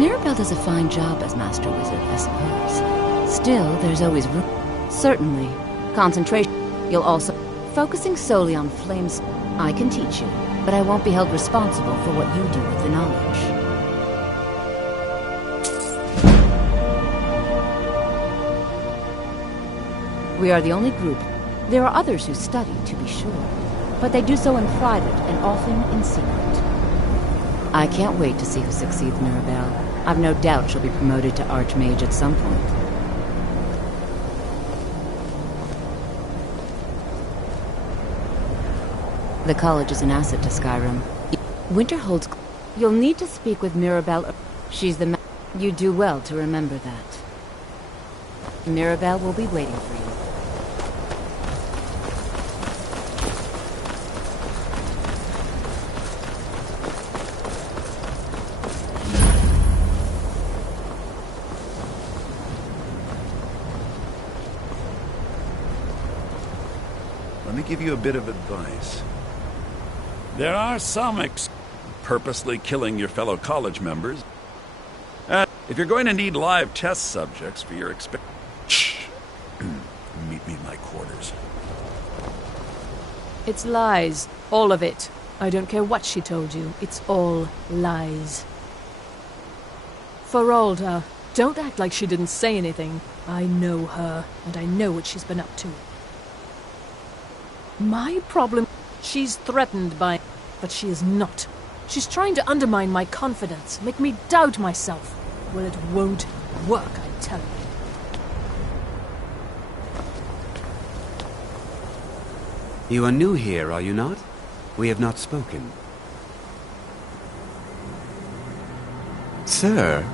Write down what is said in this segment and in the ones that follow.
Mirabelle does a fine job as Master Wizard, I suppose. Still, there's always room. Certainly. Concentration. You'll also... Focusing solely on flames, I can teach you, but I won't be held responsible for what you do with the knowledge. We are the only group. There are others who study, to be sure, but they do so in private and often in secret. I can't wait to see who succeeds Mirabelle. I've no doubt she'll be promoted to Archmage at some point. The college is an asset to Skyrim. Winterhold's... You'll need to speak with Mirabelle. She's the You do well to remember that. Mirabelle will be waiting for you. Let me give you a bit of advice. There are some purposely killing your fellow college members. If you're going to need live test subjects for your meet me in my quarters. It's lies. All of it. I don't care what she told you. It's all lies. Feralda, don't act like she didn't say anything. I know her, and I know what she's been up to. My problem... She's threatened by... But she is not. She's trying to undermine my confidence, make me doubt myself. Well, it won't work, I tell you. You are new here, are you not? We have not spoken. Sir,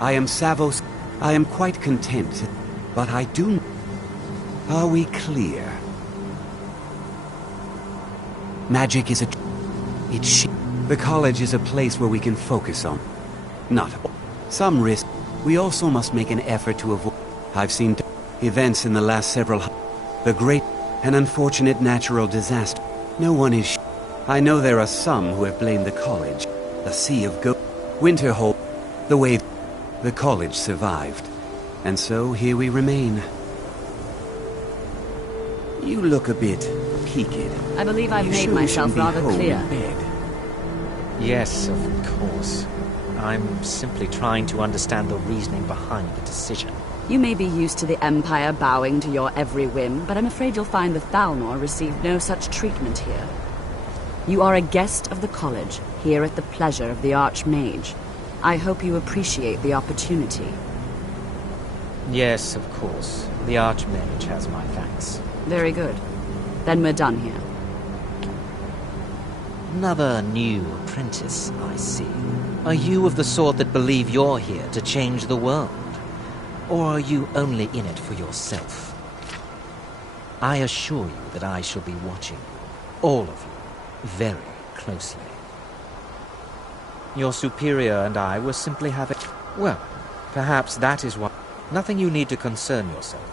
I am Savos. I am quite content, but I do... Are we clear? Magic is the college is a place where we can focus on. Not some risk. We also must make an effort to avoid... I've seen events in the last several... The great and unfortunate natural disaster. No one is... I know there are some who have blamed the college. The Sea of Winterhold. The way the college survived. And so here we remain. You look a bit peaked. I believe I've made myself rather clear. Yes, of course. I'm simply trying to understand the reasoning behind the decision. You may be used to the Empire bowing to your every whim, but I'm afraid you'll find the Thalmor received no such treatment here. You are a guest of the college, here at the pleasure of the Archmage. I hope you appreciate the opportunity. Yes, of course. The Archmage has my thanks. Very good. Then we're done here. Another new apprentice, I see. Are you of the sort that believe you're here to change the world? Or are you only in it for yourself? I assure you that I shall be watching you, all of you, very closely. Your superior and I were simply having... Well, perhaps that is why... Nothing you need to concern yourself.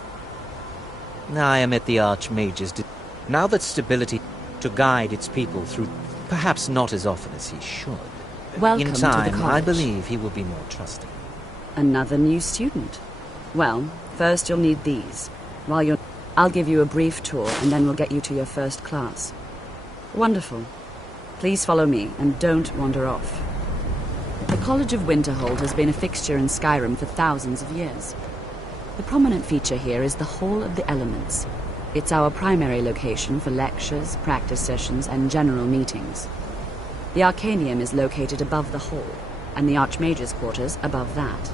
I am at the Archmage's... Now that stability to guide its people through... Perhaps not as often as he should. Welcome in time, to the college. I believe he will be more trusting. Another new student. Well, first you'll need these. I'll give you a brief tour, and then we'll get you to your first class. Wonderful. Please follow me, and don't wander off. The College of Winterhold has been a fixture in Skyrim for thousands of years. The prominent feature here is the Hall of the Elements. It's our primary location for lectures, practice sessions, and general meetings. The Arcanium is located above the hall, and the Archmage's quarters above that.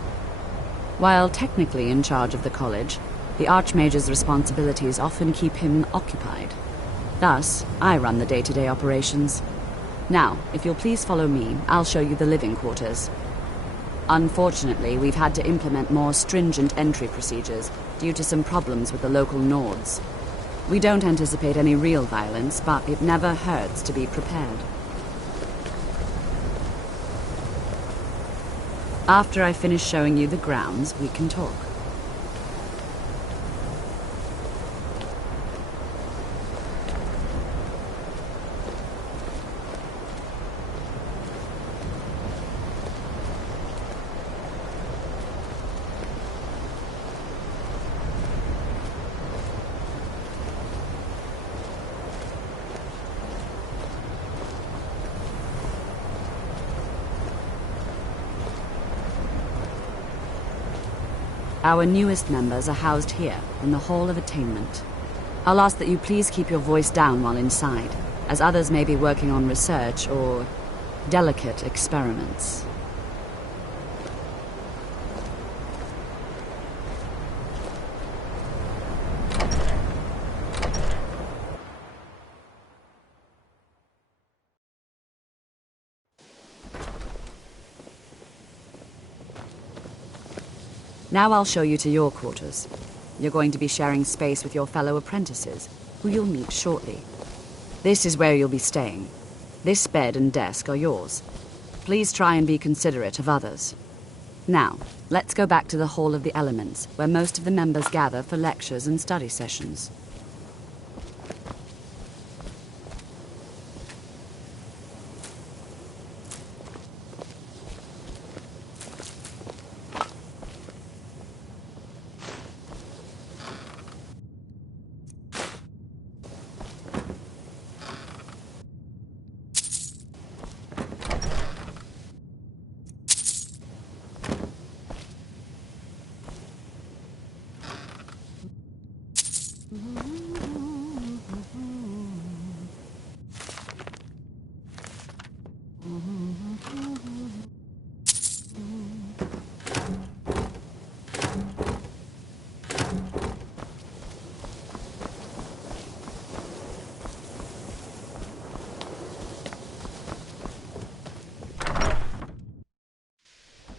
While technically in charge of the college, the Archmage's responsibilities often keep him occupied. Thus, I run the day-to-day operations. Now, if you'll please follow me, I'll show you the living quarters. Unfortunately, we've had to implement more stringent entry procedures due to some problems with the local Nords. We don't anticipate any real violence, but it never hurts to be prepared. After I finish showing you the grounds, we can talk. Our newest members are housed here, in the Hall of Attainment. I'll ask that you please keep your voice down while inside, as others may be working on research or delicate experiments. Now I'll show you to your quarters. You're going to be sharing space with your fellow apprentices, who you'll meet shortly. This is where you'll be staying. This bed and desk are yours. Please try and be considerate of others. Now, let's go back to the Hall of the Elements, where most of the members gather for lectures and study sessions.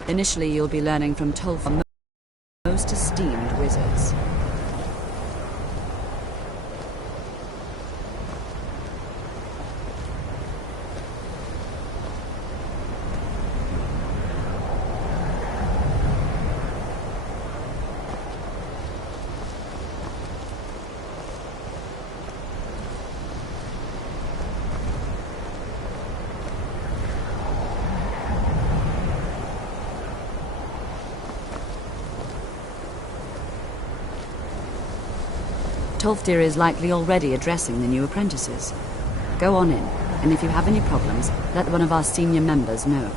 Initially, you'll be learning from Tolf's most esteemed wizards. Tolfdir is likely already addressing the new apprentices. Go on in, and if you have any problems, let one of our senior members know.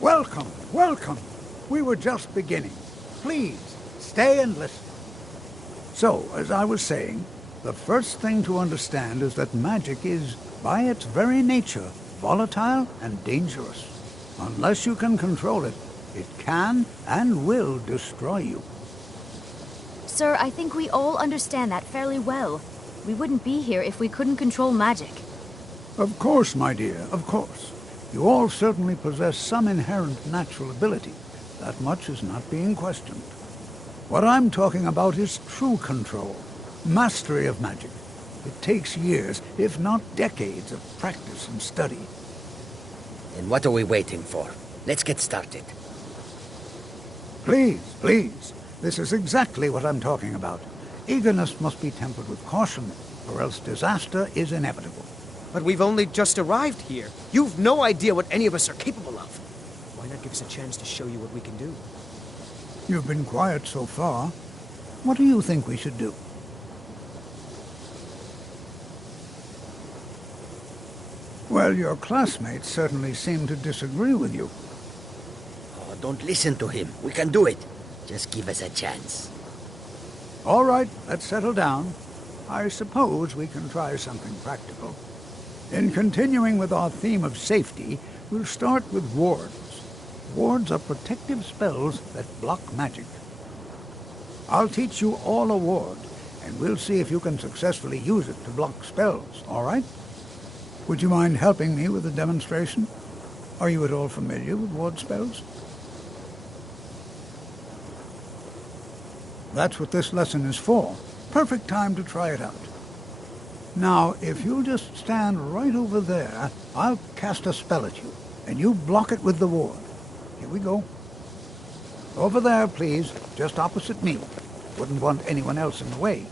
Welcome, welcome. We were just beginning. Please, stay and listen. So, as I was saying, the first thing to understand is that magic is, by its very nature, volatile and dangerous. Unless you can control it, it can and will destroy you. Sir, I think we all understand that fairly well. We wouldn't be here if we couldn't control magic. Of course, my dear, of course. You all certainly possess some inherent natural ability. That much is not being questioned. What I'm talking about is true control, mastery of magic. It takes years, if not decades, of practice and study. And what are we waiting for? Let's get started. Please, please. This is exactly what I'm talking about. Eagerness must be tempered with caution, or else disaster is inevitable. But we've only just arrived here. You've no idea what any of us are capable of. Why not give us a chance to show you what we can do? You've been quiet so far. What do you think we should do? Well, your classmates certainly seem to disagree with you. Oh, don't listen to him. We can do it. Just give us a chance. All right, let's settle down. I suppose we can try something practical. In continuing with our theme of safety, we'll start with wards. Wards are protective spells that block magic. I'll teach you all a ward, and we'll see if you can successfully use it to block spells, all right? Would you mind helping me with a demonstration? Are you at all familiar with ward spells? That's what this lesson is for. Perfect time to try it out. Now, if you'll just stand right over there, I'll cast a spell at you, and you block it with the ward. Here we go. Over there, please, just opposite me. Wouldn't want anyone else in the way.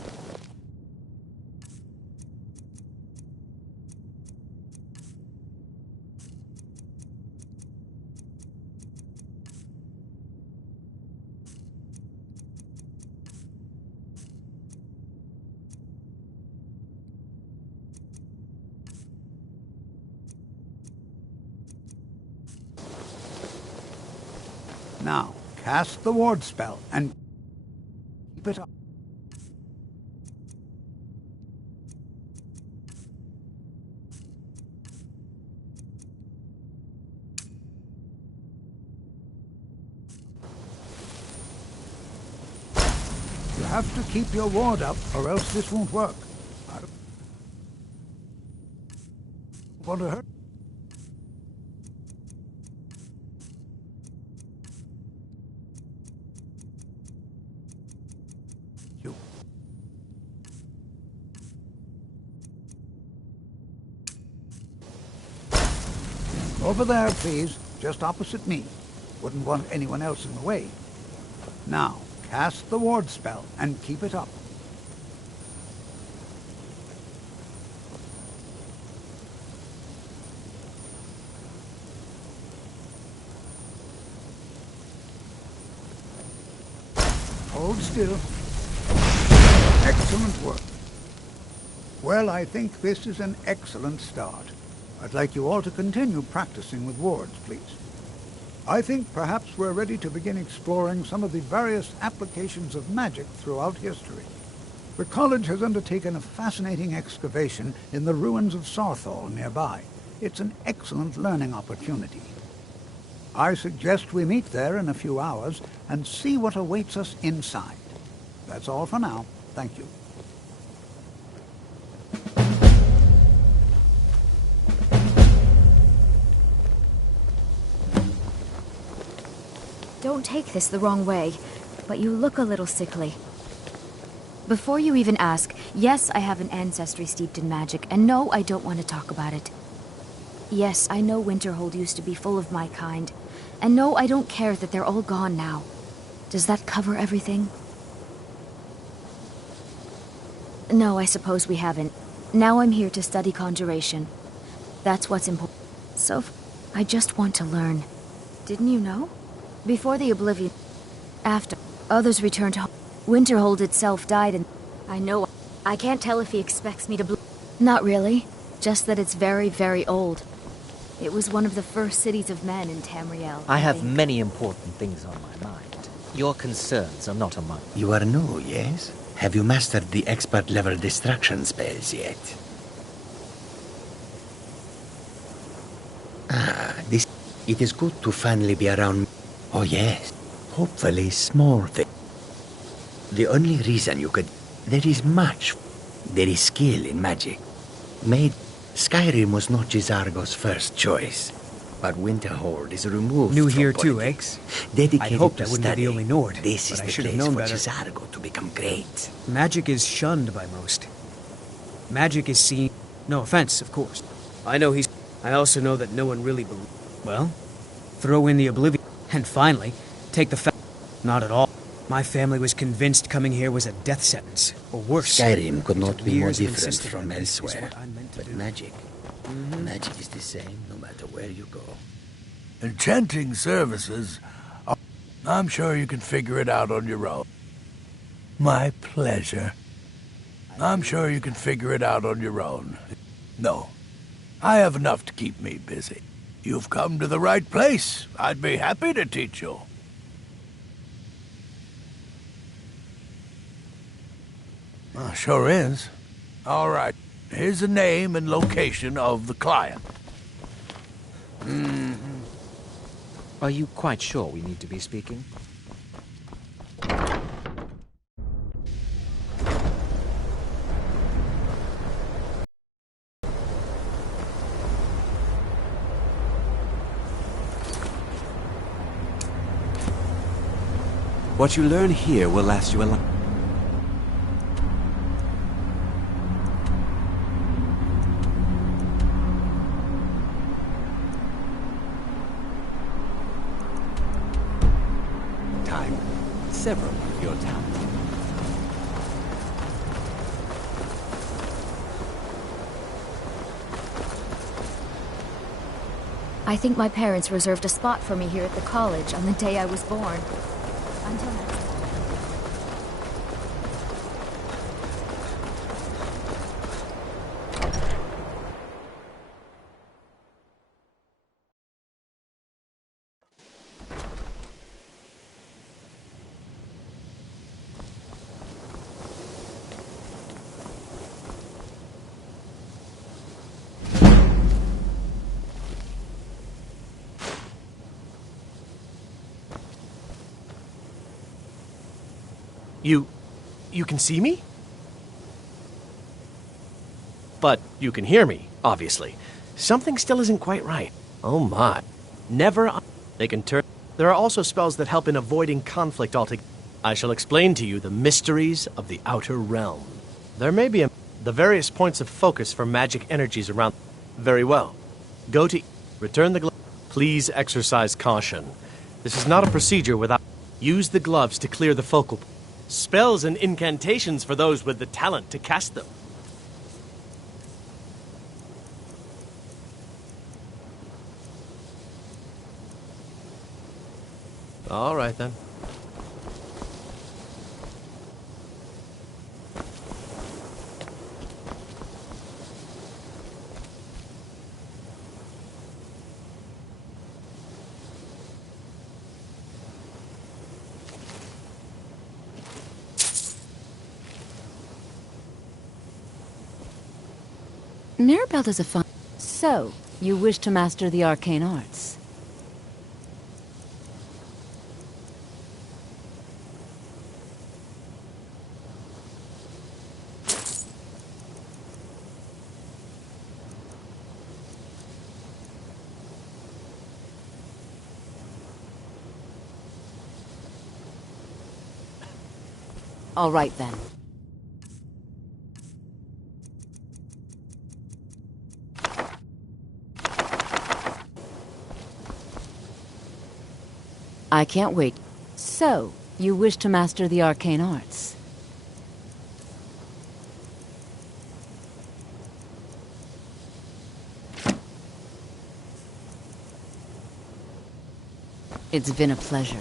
Now, cast the ward spell and keep it up. You have to keep your ward up or else this won't work. I don't want to hurt. Over there, please, just opposite me. Wouldn't want anyone else in the way. Now, cast the ward spell and keep it up. Hold still. Excellent work. Well, I think this is an excellent start. I'd like you all to continue practicing with wards, please. I think perhaps we're ready to begin exploring some of the various applications of magic throughout history. The college has undertaken a fascinating excavation in the ruins of Sarthal nearby. It's an excellent learning opportunity. I suggest we meet there in a few hours and see what awaits us inside. That's all for now. Thank you. Don't take this the wrong way, but you look a little sickly. Before you even ask, yes, I have an ancestry steeped in magic, and no, I don't want to talk about it. Yes, I know Winterhold used to be full of my kind, and no, I don't care that they're all gone now. Does that cover everything? No, I suppose we haven't. Now I'm here to study conjuration. That's what's important. So, I just want to learn. Didn't you know? Before the Oblivion, after others returned home, Winterhold itself died, and I know I can't tell if he expects me to Not really, just that it's very, very old. It was one of the first cities of men in Tamriel. I have many important things on my mind. Your concerns are not among them. You are new, yes? Have you mastered the expert-level destruction spells yet? This... It is good to finally be around... Oh yes, hopefully small thing. The only reason you could... There is much... There is skill in magic. Skyrim was not Gisargo's first choice, but Winterhold is removed New from here too, politics. Eggs? Dedicated I'd hoped to I wouldn't study. be the only Nord, This but is I the should have place known for better. Gisargo to become great. Magic is shunned by most. Magic is seen... No offense, of course. I know he's... I also know that no one really believes... Well, throw in the Oblivion, and finally, take the fact... Not at all. My family was convinced coming here was a death sentence, or worse. Skyrim could not be more Years of different insisting from on this is elsewhere. what I'm meant to But do. magic... Magic is the same no matter where you go. Enchanting services. I'm sure you can figure it out on your own. My pleasure. I'm sure you can figure it out on your own. No, I have enough to keep me busy. You've come to the right place. I'd be happy to teach you. Sure is. All right. Here's the name and location of the client. Are you quite sure we need to be speaking? What you learn here will last you a life. Time. Several of your talents. I think my parents reserved a spot for me here at the college on the day I was born. Until next time. You can see me? But you can hear me, obviously. Something still isn't quite right. Oh my. Never. They can turn. There are also spells that help in avoiding conflict altogether. I shall explain to you the mysteries of the Outer Realm. There may be the various points of focus for magic energies around. Very well. Go to. Return the glove. Please exercise caution. This is not a procedure without. Use the gloves to clear the focal. Spells and incantations for those with the talent to cast them. All right, then. Mirabelle does a fine... So, you wish to master the arcane arts? All right, then. I can't wait. So, you wish to master the arcane arts? It's been a pleasure.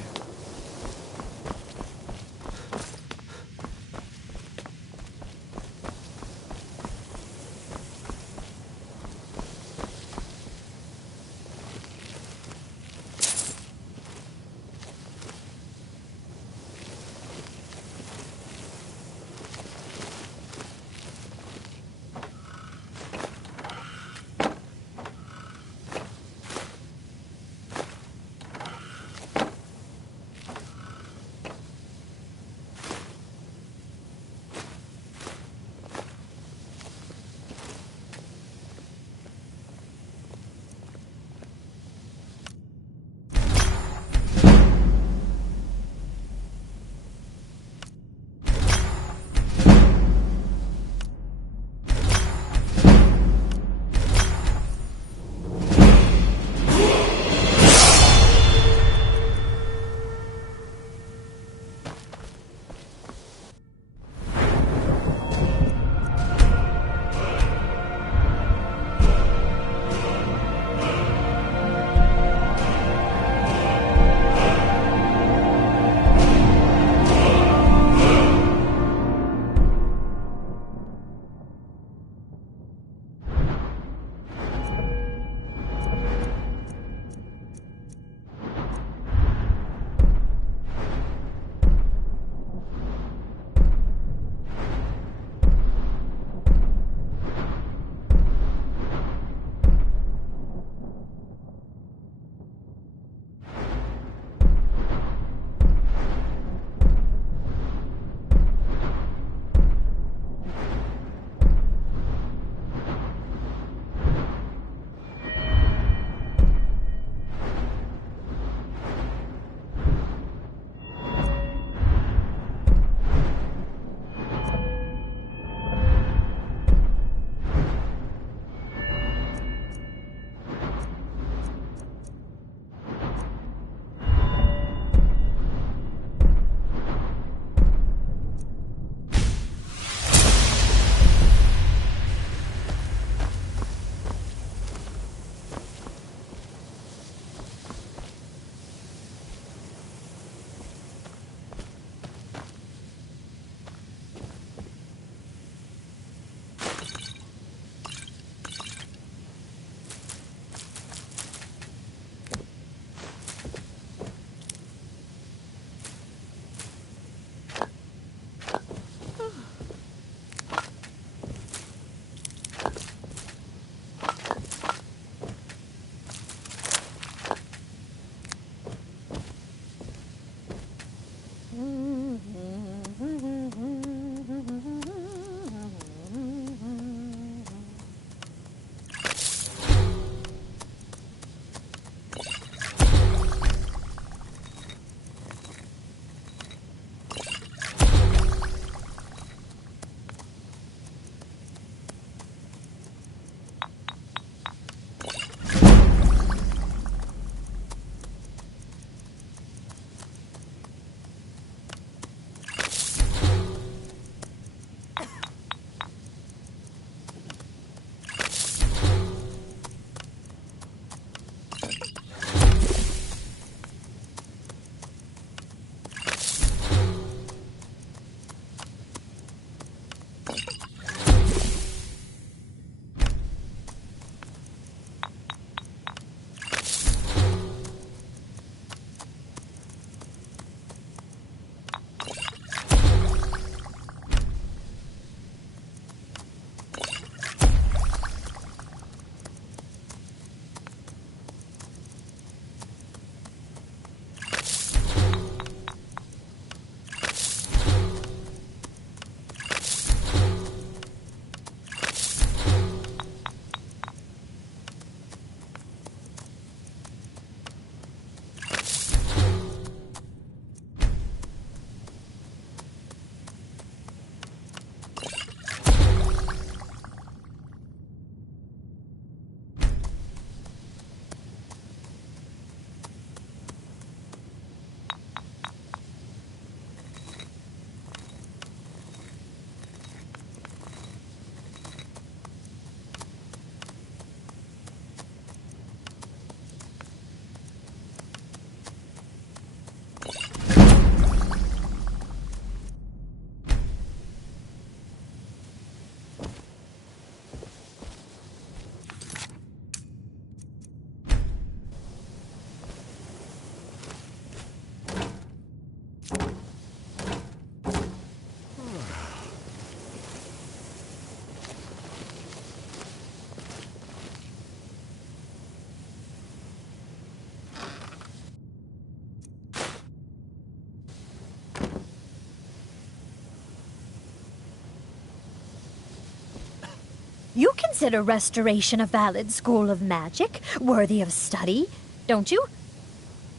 consider restoration a valid school of magic, worthy of study, don't you?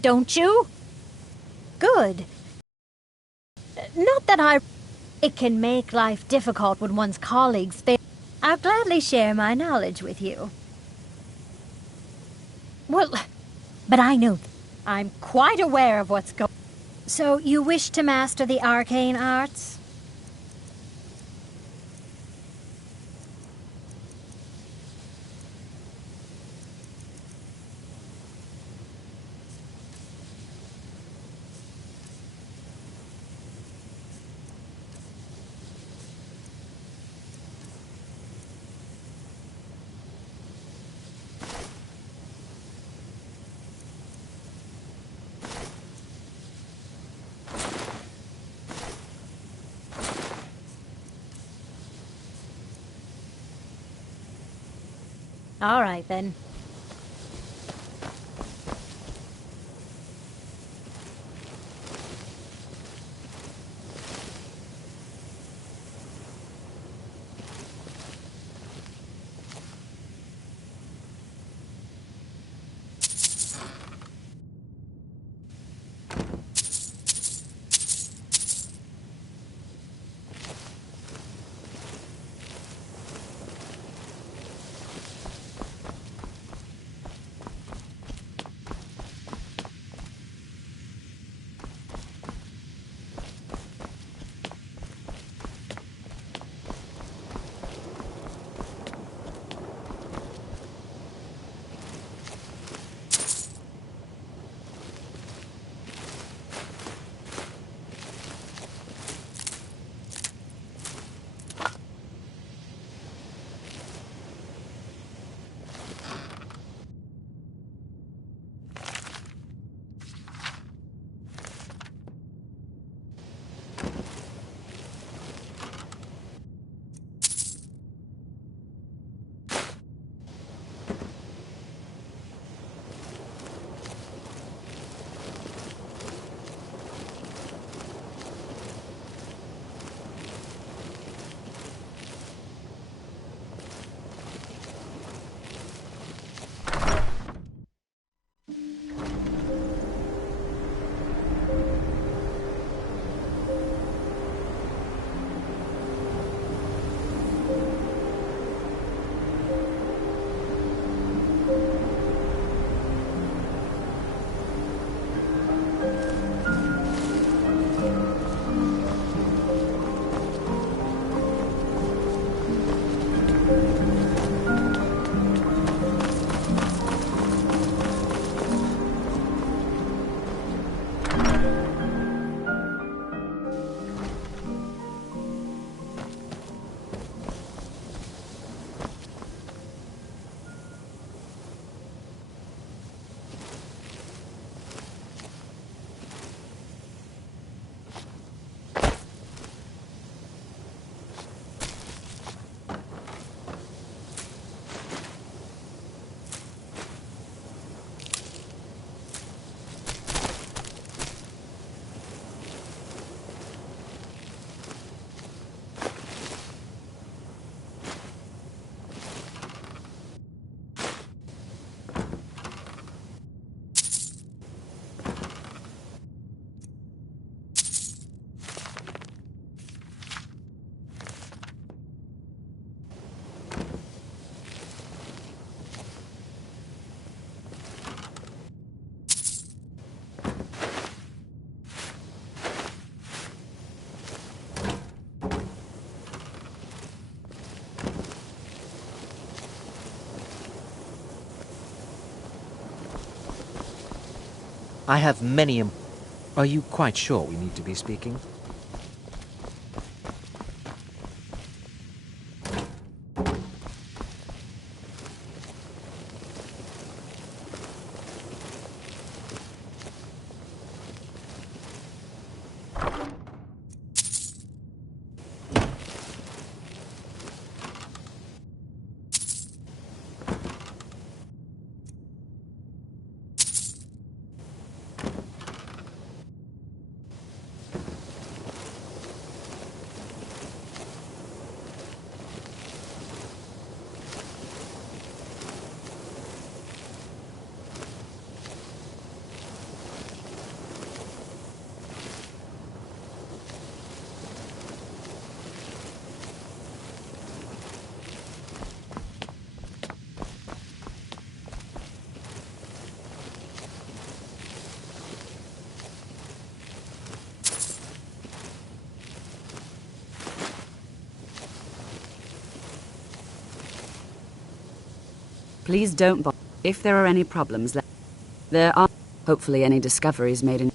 Don't you? Good. Not that I... It can make life difficult when one's colleagues fail. I'll gladly share my knowledge with you. Well, but I know... I'm quite aware of what's going... So you wish to master the arcane arts? All right, then. I have many... Are you quite sure we need to be speaking? Please don't bother. If there are any problems, there are hopefully any discoveries made in...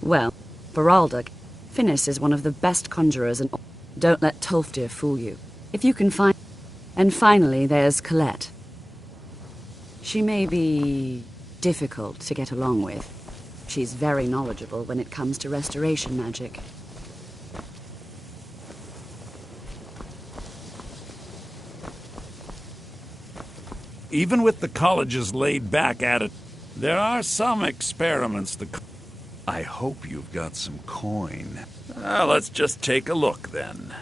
Well, Beralda, Finis is one of the best conjurers, and don't let Tolfdir fool you. If you can find... And finally, there's Colette. She may be difficult to get along with. She's very knowledgeable when it comes to restoration magic. Even with the college's laid-back attitude, there are some experiments I hope you've got some coin. Let's just take a look, then.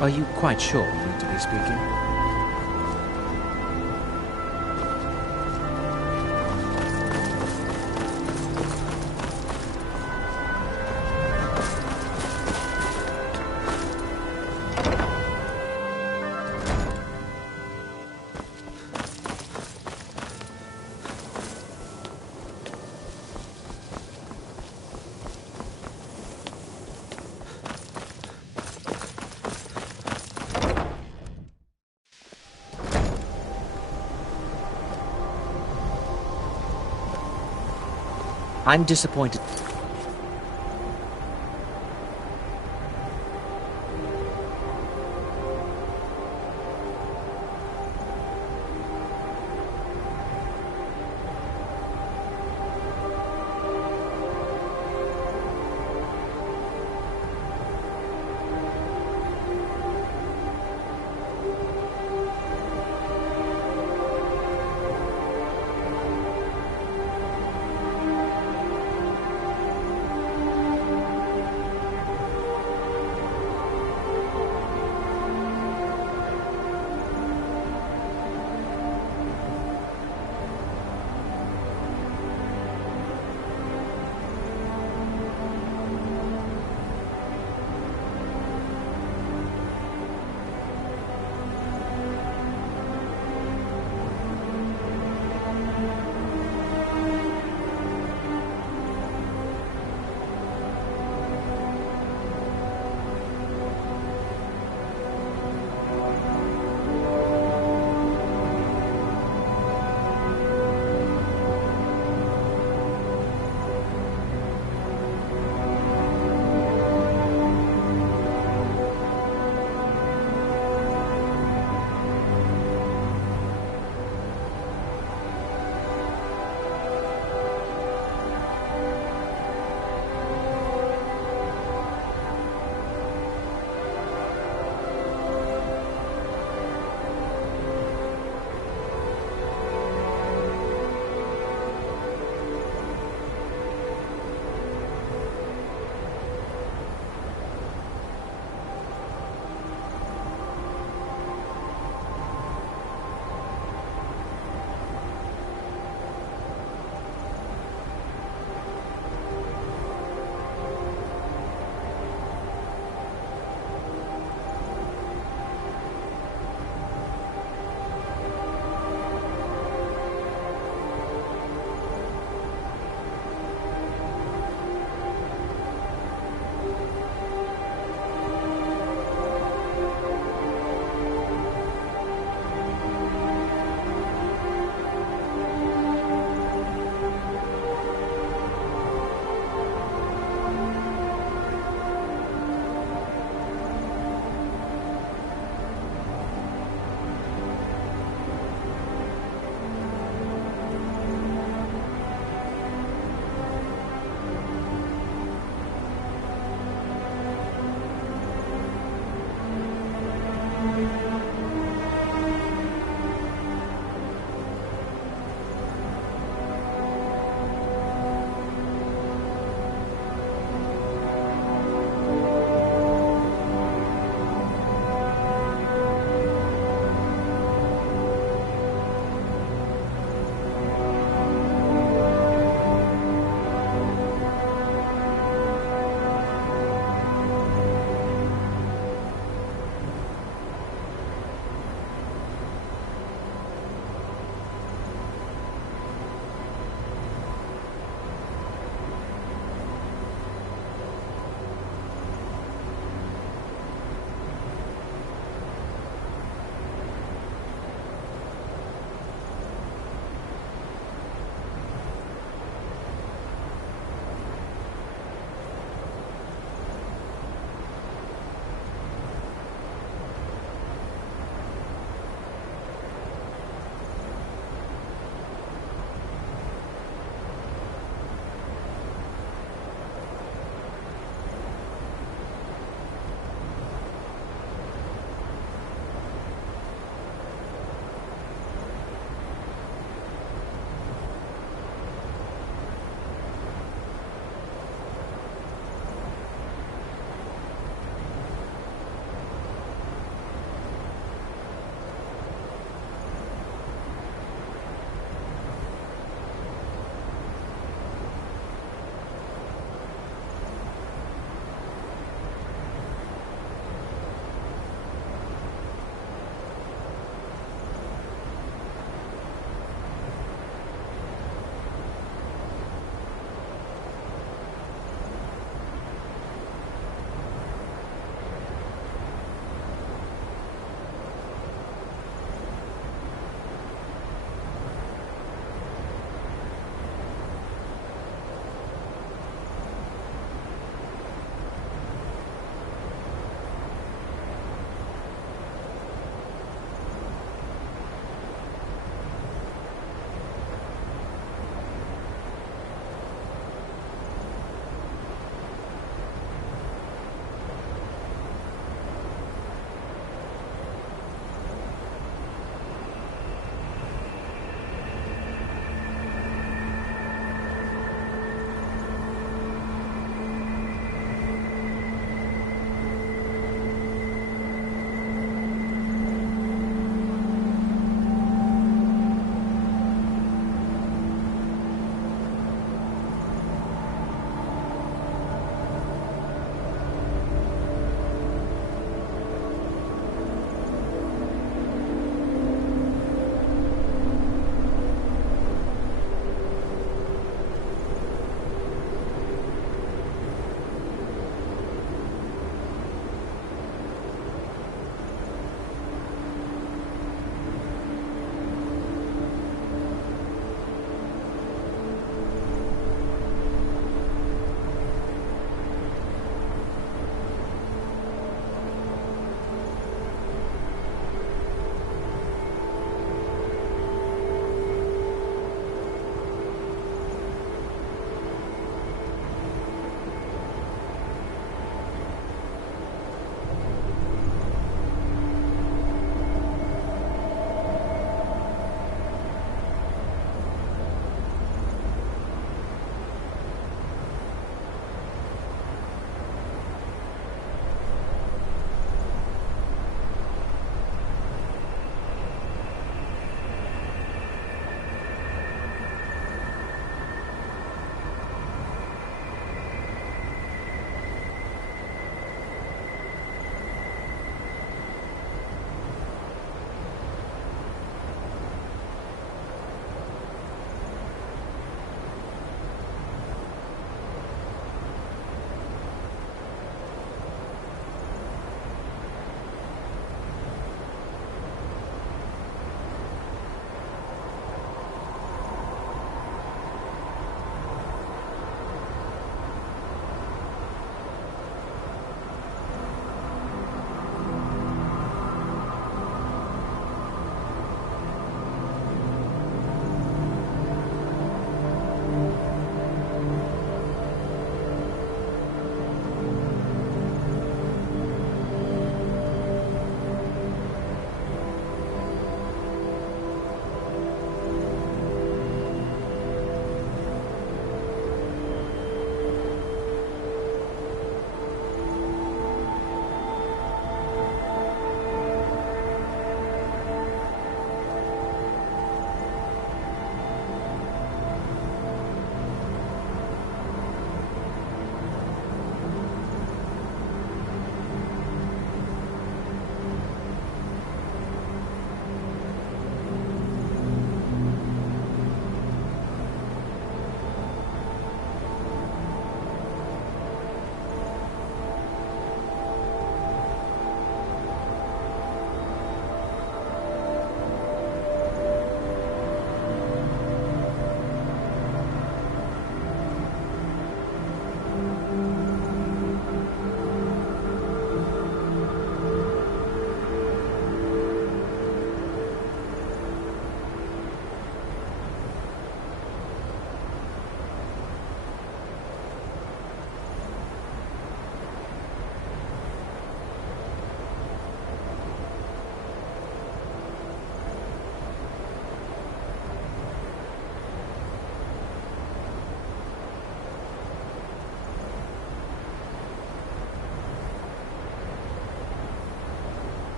Are you quite sure we need to be speaking? I'm disappointed.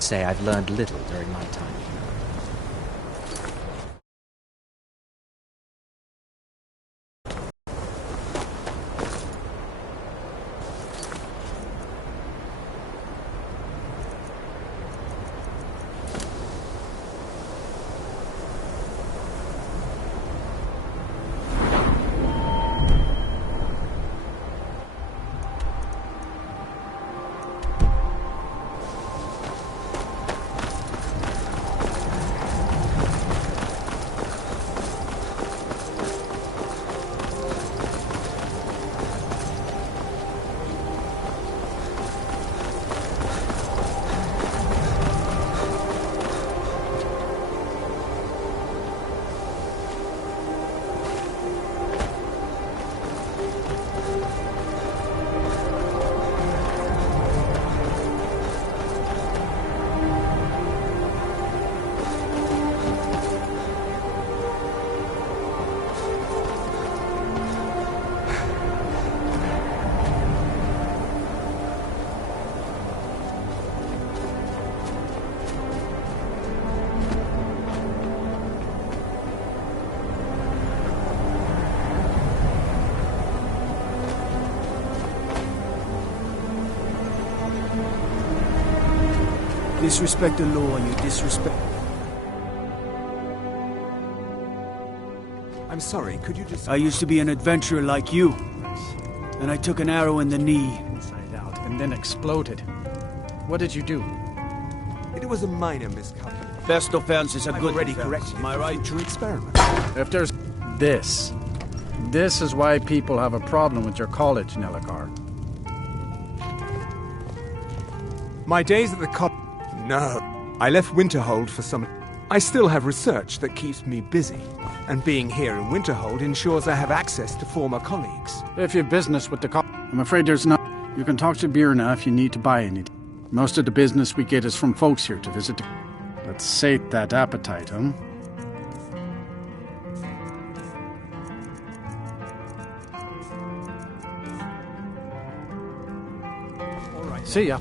Say I've learned little during my time here. Disrespect the law and you disrespect... I'm sorry, could you just... I used to be an adventurer like you. And I took an arrow in the knee. Inside out, and then exploded. What did you do? It was a minor miscalculation. Best offense is a good already defense. corrected. Am I right? To experiment. If there's... This. This is why people have a problem with your college, Nelagar. My days at the college... No. I left Winterhold for some... I still have research that keeps me busy. And being here in Winterhold ensures I have access to former colleagues. If you have business with the college, I'm afraid there's not... You can talk to Birna if you need to buy anything. Most of the business we get is from folks here to visit. Let's sate that appetite, huh? All right. See ya.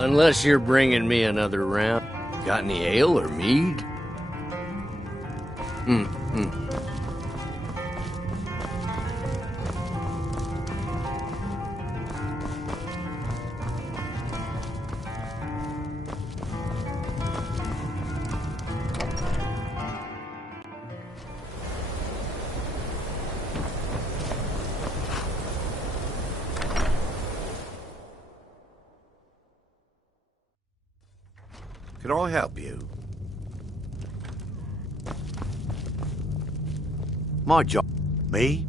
Unless you're bringing me another round. Got any ale or mead? Can I help you? My job. Me?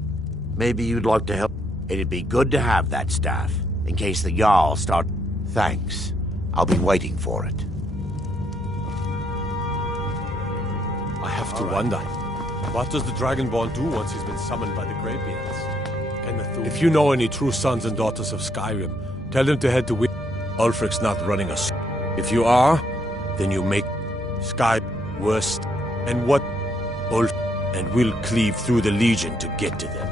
Maybe you'd like to help. It'd be good to have that staff, in case the Jarl start... Thanks. I'll be waiting for it. I have to wonder, what does the Dragonborn do once he's been summoned by the Greybeards? If you know any true sons and daughters of Skyrim, tell them to head to Ulfric's not running us. If you are, then you make Sky worst, and what Ulf, and we'll cleave through the Legion to get to them.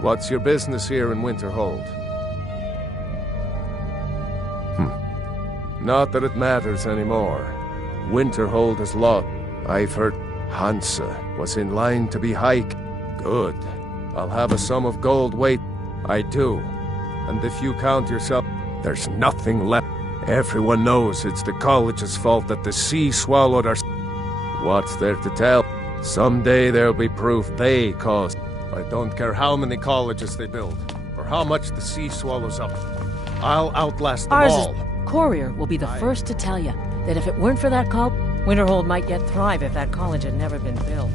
What's your business here in Winterhold? Not that it matters anymore. Winterhold is lost. I've heard Hansa was in line to be hiked. Good. I'll have a sum of gold wait. I do. And if you count yourself, there's nothing left. Everyone knows it's the college's fault that the sea swallowed our... What's there to tell? Someday there'll be proof they caused. I don't care how many colleges they build, or how much the sea swallows up. I'll outlast them all. Courier will be the first to tell you that if it weren't for that call, Winterhold might yet thrive if that college had never been built.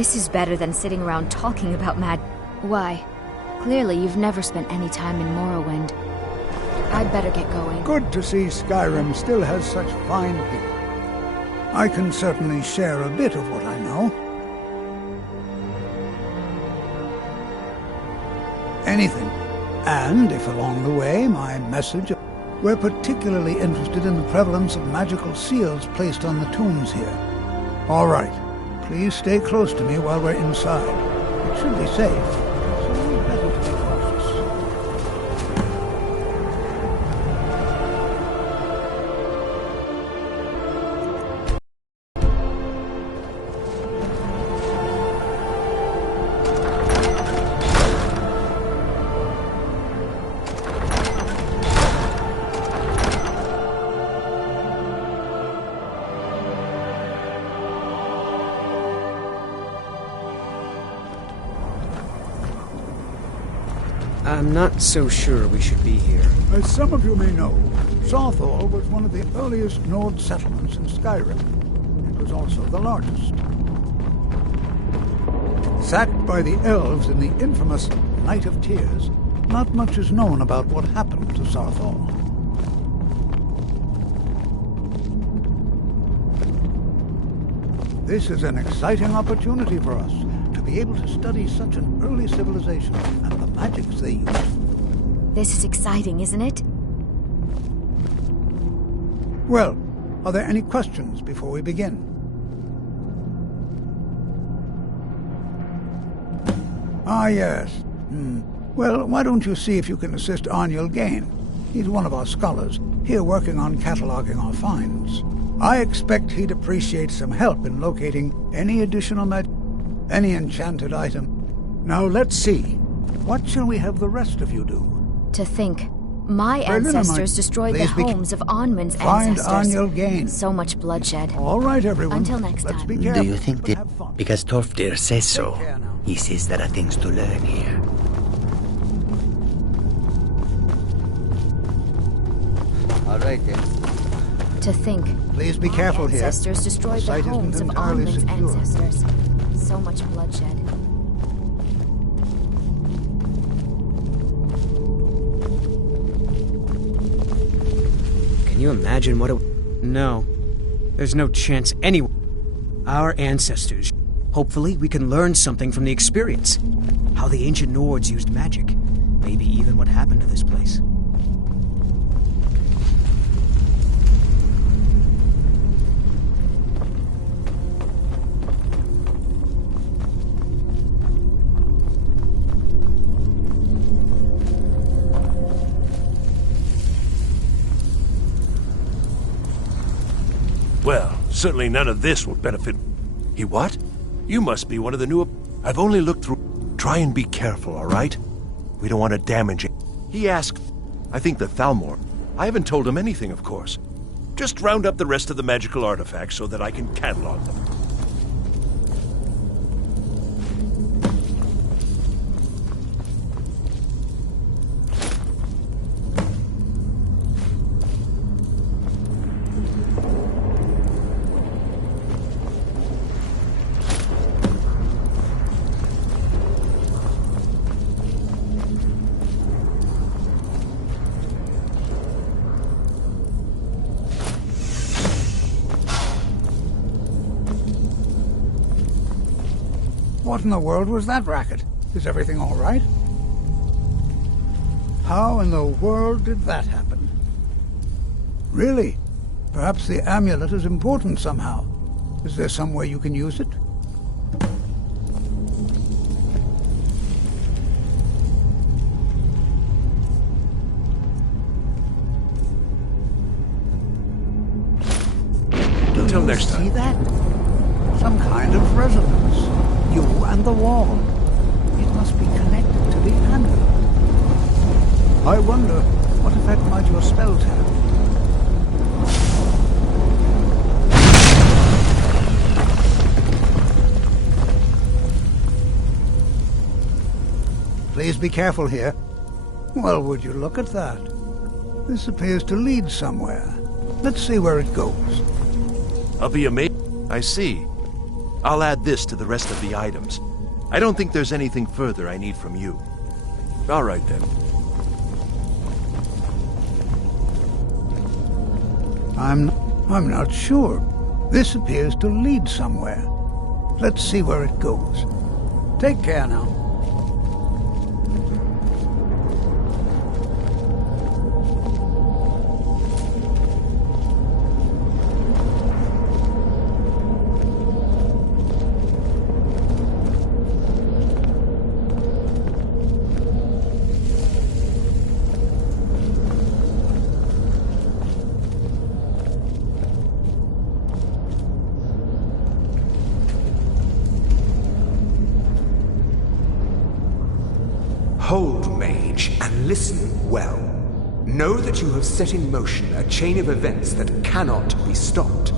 This is better than sitting around talking about Why? Clearly you've never spent any time in Morrowind. I'd better get going. Good to see Skyrim still has such fine people. I can certainly share a bit of what I know. Anything. And if along the way my message... We're particularly interested in the prevalence of magical seals placed on the tombs here. All right. Please stay close to me while we're inside. It should be safe. So we'd better to be cautious. I'm not so sure we should be here. As some of you may know, Sarthor was one of the earliest Nord settlements in Skyrim. It was also the largest. Sacked by the elves in the infamous Night of Tears, not much is known about what happened to Sarthor. This is an exciting opportunity for us to be able to study such an early civilization and the magics they used. This is exciting, isn't it? Well, are there any questions before we begin? Ah, yes. Well, why don't you see if you can assist Arniel Gain? He's one of our scholars, here working on cataloging our finds. I expect he'd appreciate some help in locating any additional any enchanted item. Now let's see. What shall we have the rest of you do? To think. My ancestors destroyed the homes of Onmund's ancestors. Find Arniel Gain. So much bloodshed. All right, everyone. Until next time. Be careful. Do you think that because Torfdir says so, he says there are things to learn here? All right, then. To think. Please be careful here. Ancestors destroyed the homes of Onmund's ancestors. So much bloodshed. Can you imagine what it... No. There's no chance anywhere. Our ancestors. Hopefully we can learn something from the experience. How the ancient Nords used magic. Maybe even what happened to this place. Well, certainly none of this will benefit. He what? You must be one of the new... I've only looked through... Try and be careful, all right? We don't want to damage it. He asked... I think the Thalmor. I haven't told him anything, of course. Just round up the rest of the magical artifacts so that I can catalog them. What in the world was that racket? Is everything all right? How in the world did that happen? Really? Perhaps the amulet is important somehow. Is there some way you can use it? Until next time. See that? Some kind of resonance. You and the wall. It must be connected to the amulet. I wonder, what effect might your spells have? Please be careful here. Well, would you look at that? This appears to lead somewhere. Let's see where it goes. I'll be amazed. I see. I'll add this to the rest of the items. I don't think there's anything further I need from you. All right, then. I'm not sure. This appears to lead somewhere. Let's see where it goes. Take care now. Hold, mage, and listen well. Know that you have set in motion a chain of events that cannot be stopped.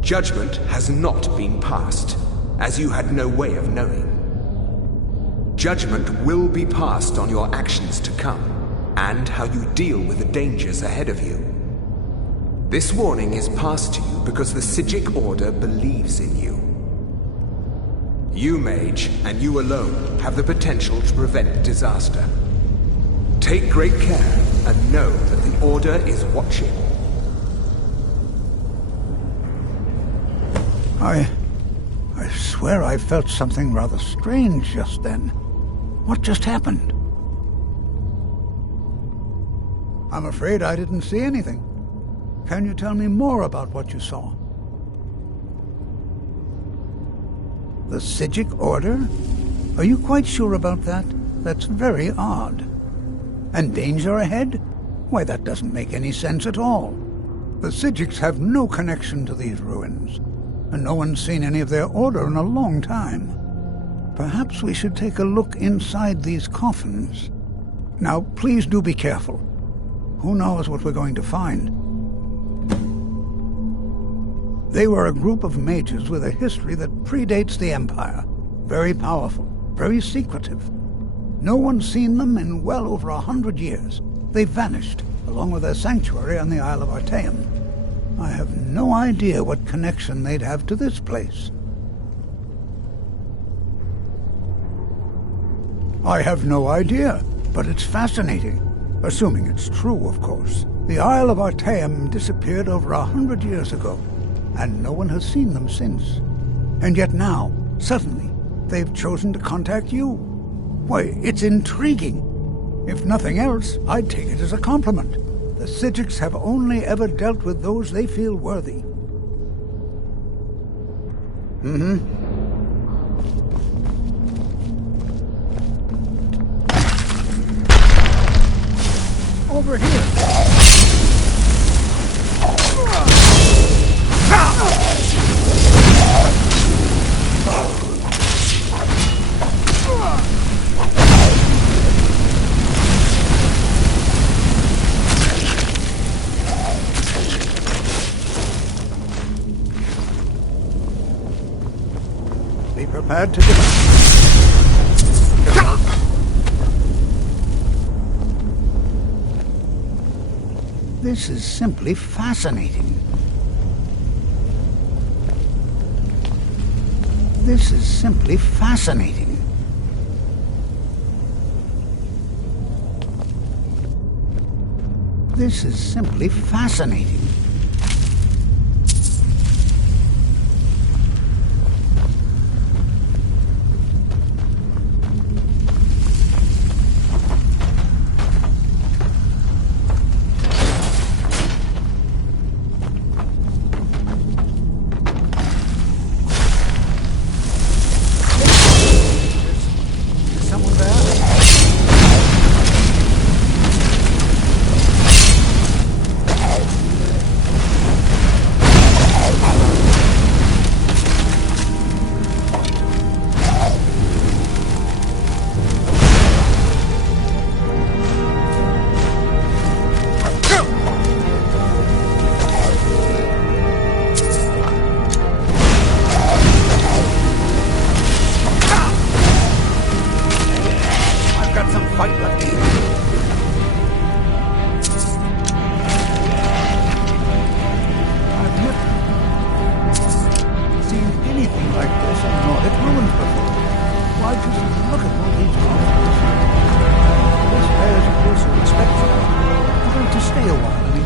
Judgment has not been passed, as you had no way of knowing. Judgment will be passed on your actions to come, and how you deal with the dangers ahead of you. This warning is passed to you because the Psijic Order believes in you. You, mage, and you alone, have the potential to prevent disaster. Take great care, and know that the Order is watching. I swear I felt something rather strange just then. What just happened? I'm afraid I didn't see anything. Can you tell me more about what you saw? The Psijic Order? Are you quite sure about that? That's very odd. And danger ahead? Why, that doesn't make any sense at all. The Psijics have no connection to these ruins, and no one's seen any of their order in a long time. Perhaps we should take a look inside these coffins. Now, please do be careful. Who knows what we're going to find? They were a group of mages with a history that predates the Empire. Very powerful, very secretive. No one's seen them in well over 100 years. They vanished, along with their sanctuary on the Isle of Artaeum. I have no idea what connection they'd have to this place. I have no idea, but it's fascinating. Assuming it's true, of course. The Isle of Artaeum disappeared over 100 years ago, and no one has seen them since. And yet now, suddenly, they've chosen to contact you. Why, it's intriguing. If nothing else, I'd take it as a compliment. The Psijics have only ever dealt with those they feel worthy. Over here. Be prepared to This is simply fascinating. This is simply fascinating. This is simply fascinating.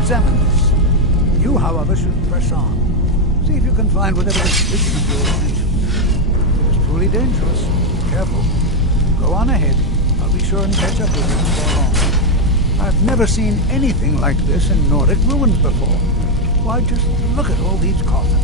examine this. You, however, should press on. See if you can find whatever description of yours mentions. It is truly dangerous. Be careful. Go on ahead. I'll be sure and catch up with you before long. I've never seen anything like this in Nordic ruins before. Why, just look at all these coffins.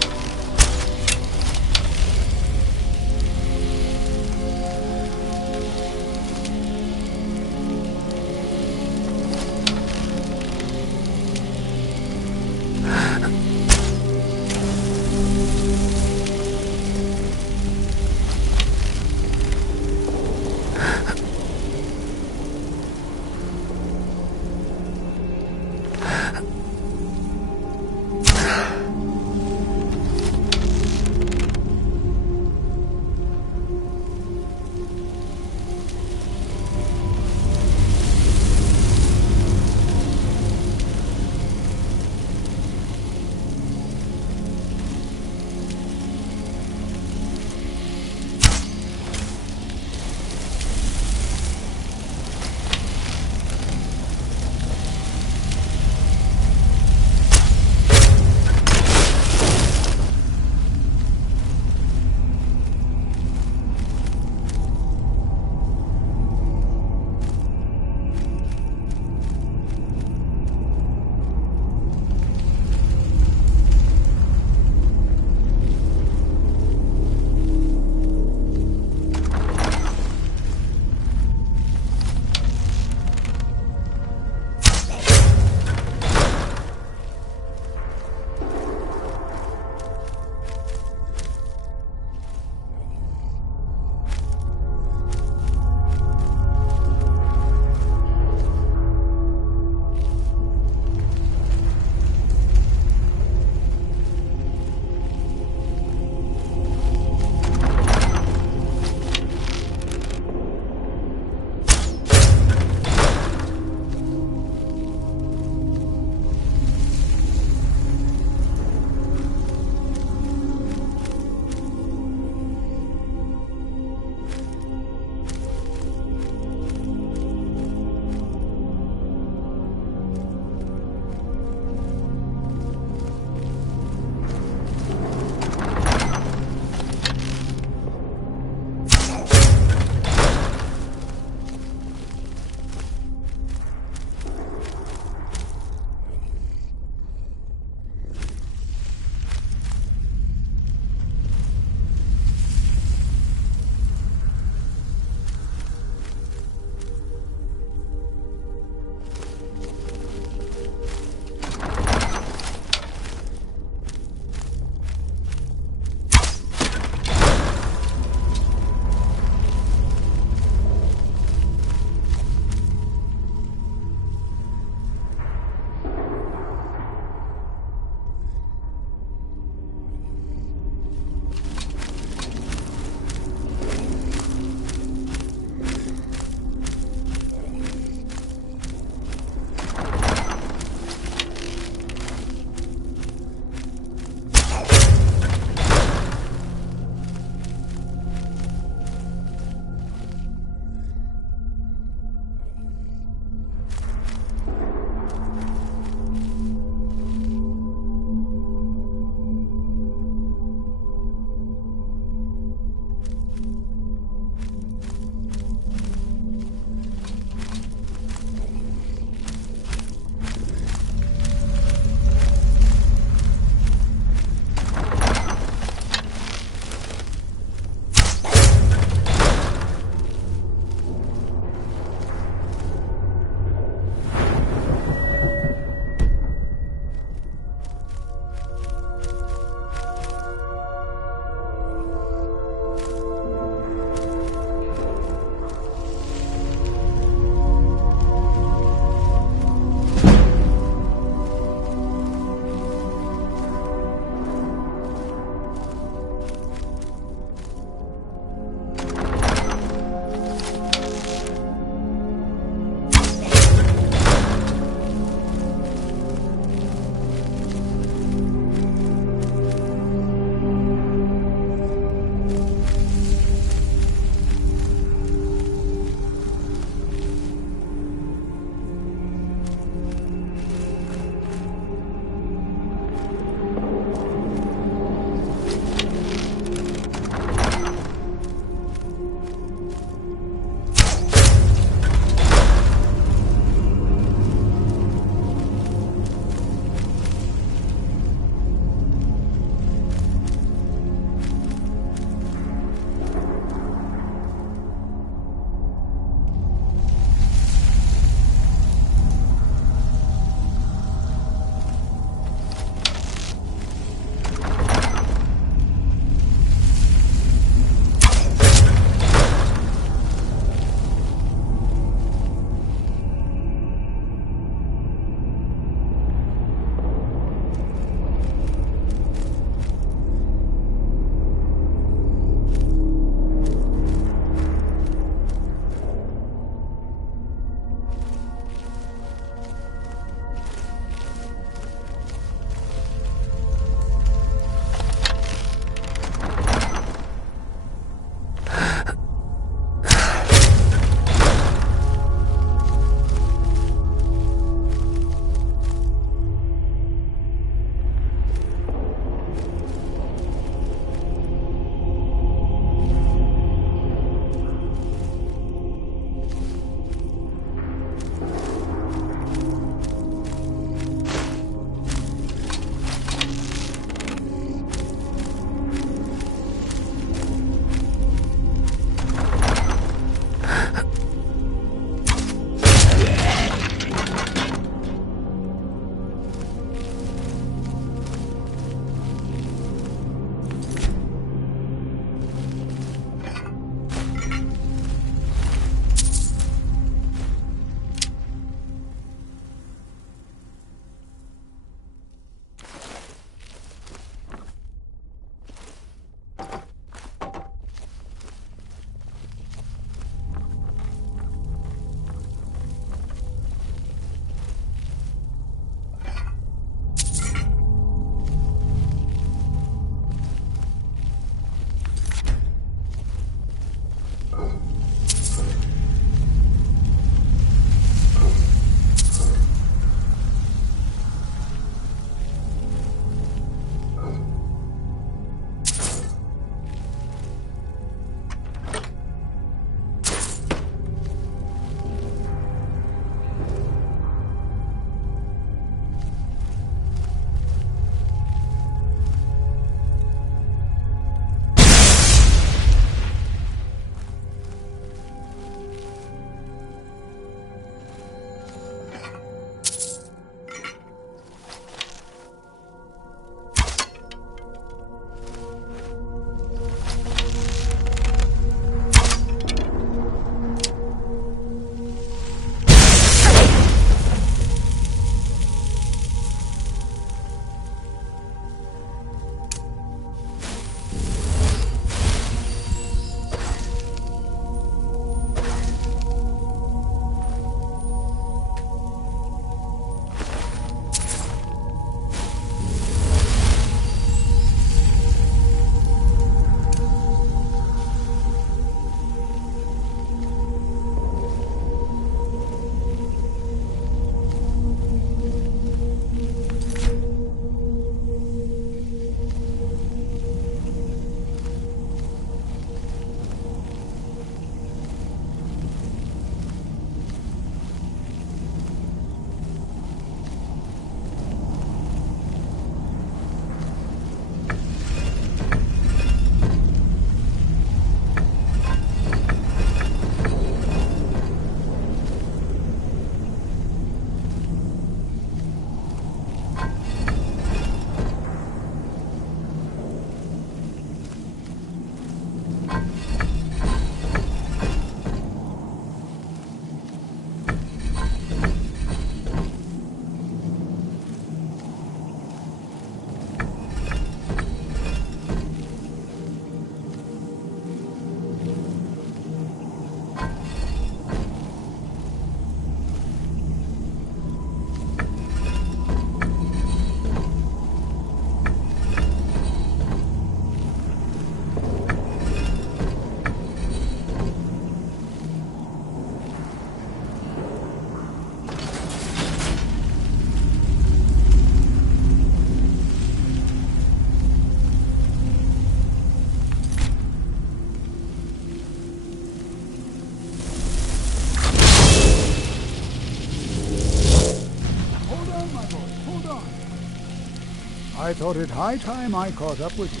I thought it high time I caught up with you.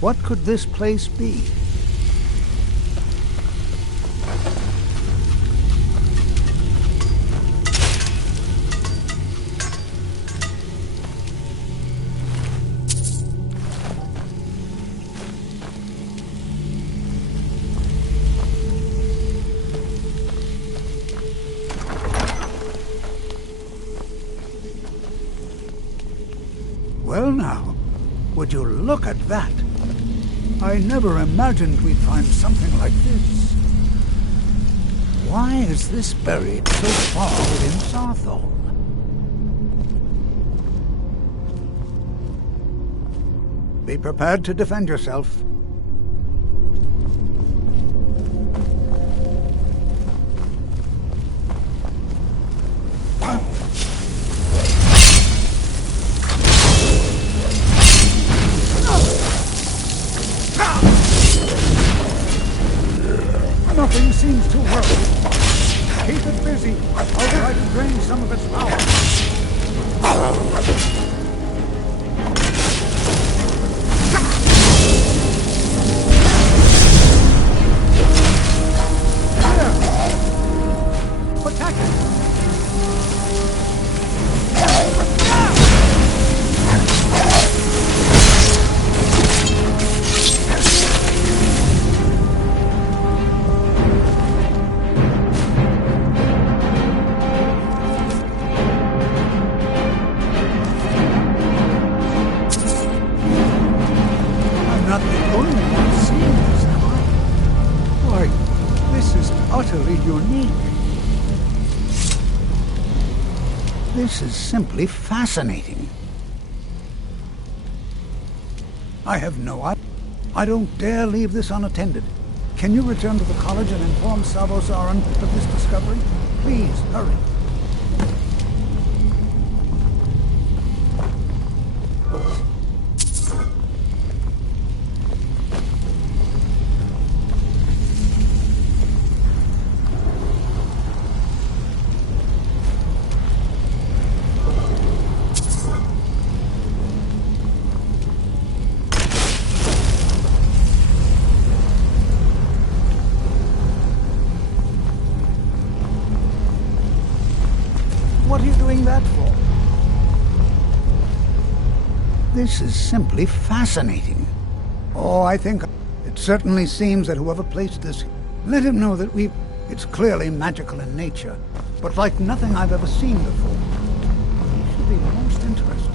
What could this place be? Well now, would you look at that? I never imagined we'd find something like this. Why is this buried so far within Sarthol? Be prepared to defend yourself. Nothing seems to work. Keep it busy. I'll try to drain some of its power. Attack it! I'm not the only one seeing this, am I? Why, this is utterly unique. This is simply fascinating. I have no idea. I don't dare leave this unattended. Can you return to the college and inform Savo-Zaran of this discovery? Please, hurry. What are you doing that for? This is simply fascinating. Oh, I think it certainly seems that whoever placed this, let him know that it's clearly magical in nature, but like nothing I've ever seen before. He should be most interested.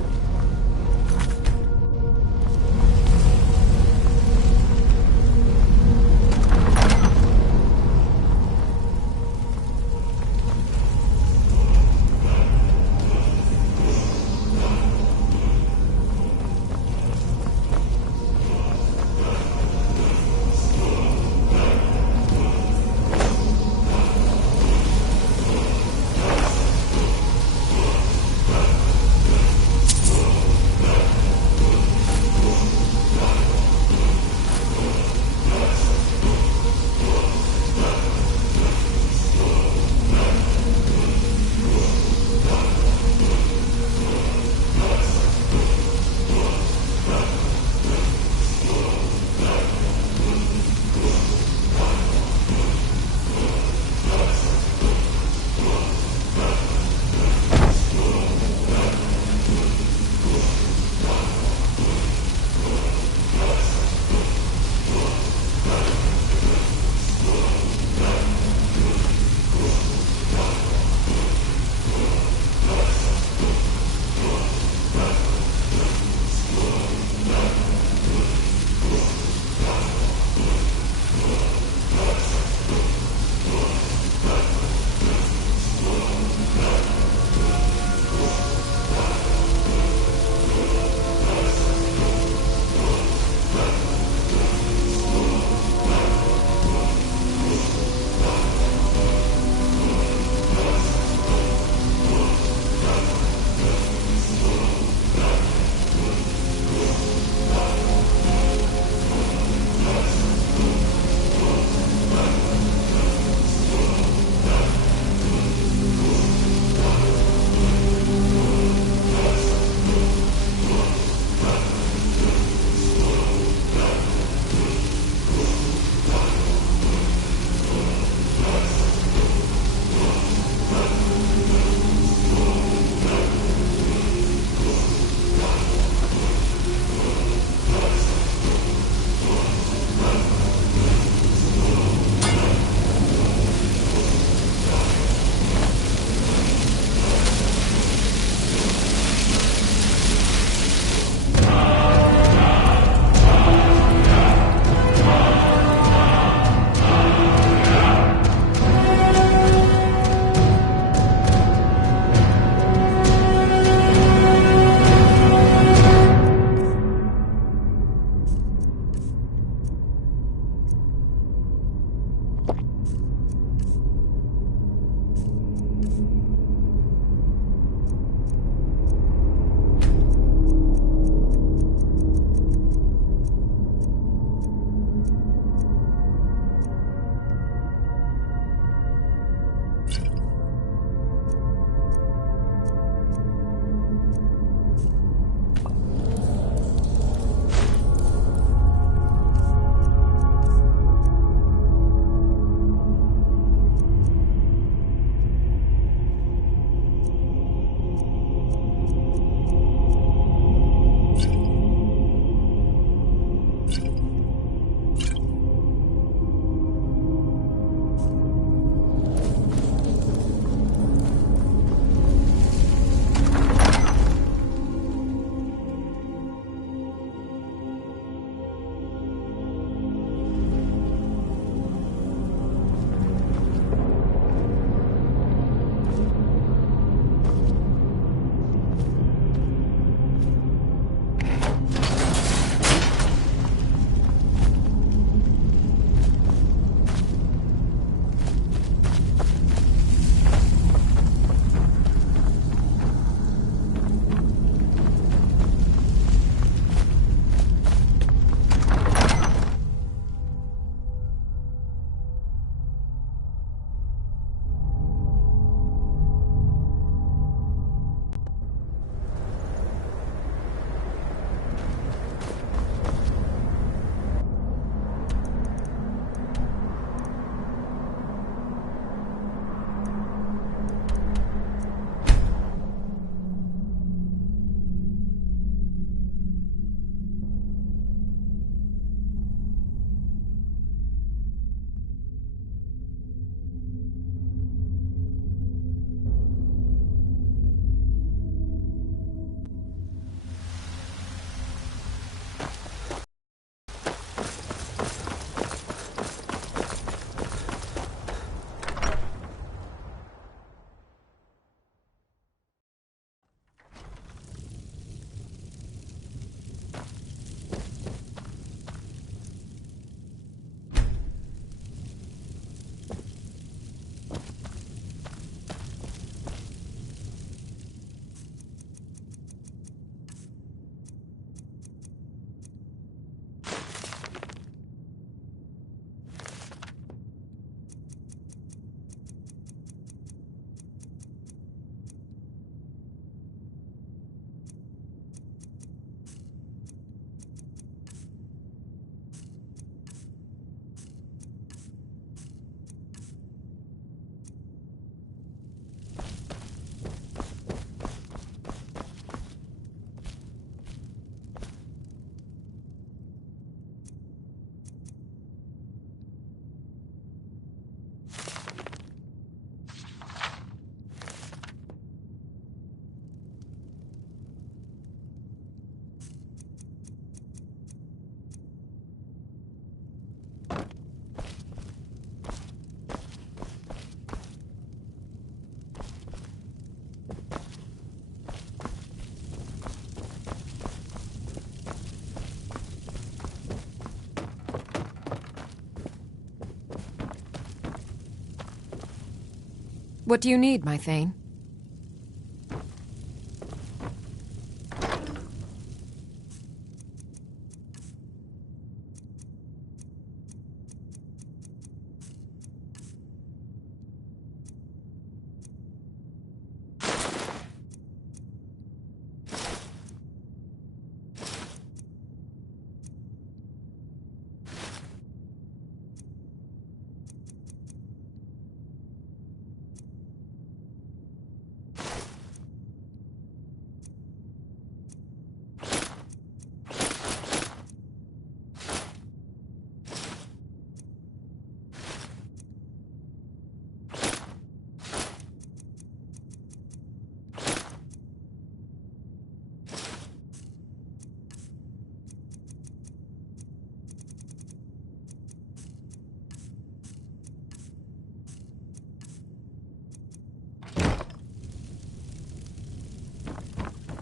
What do you need, my Thane?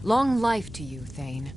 Long life to you, Thane.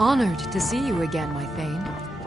Honored to see you again, my Thane.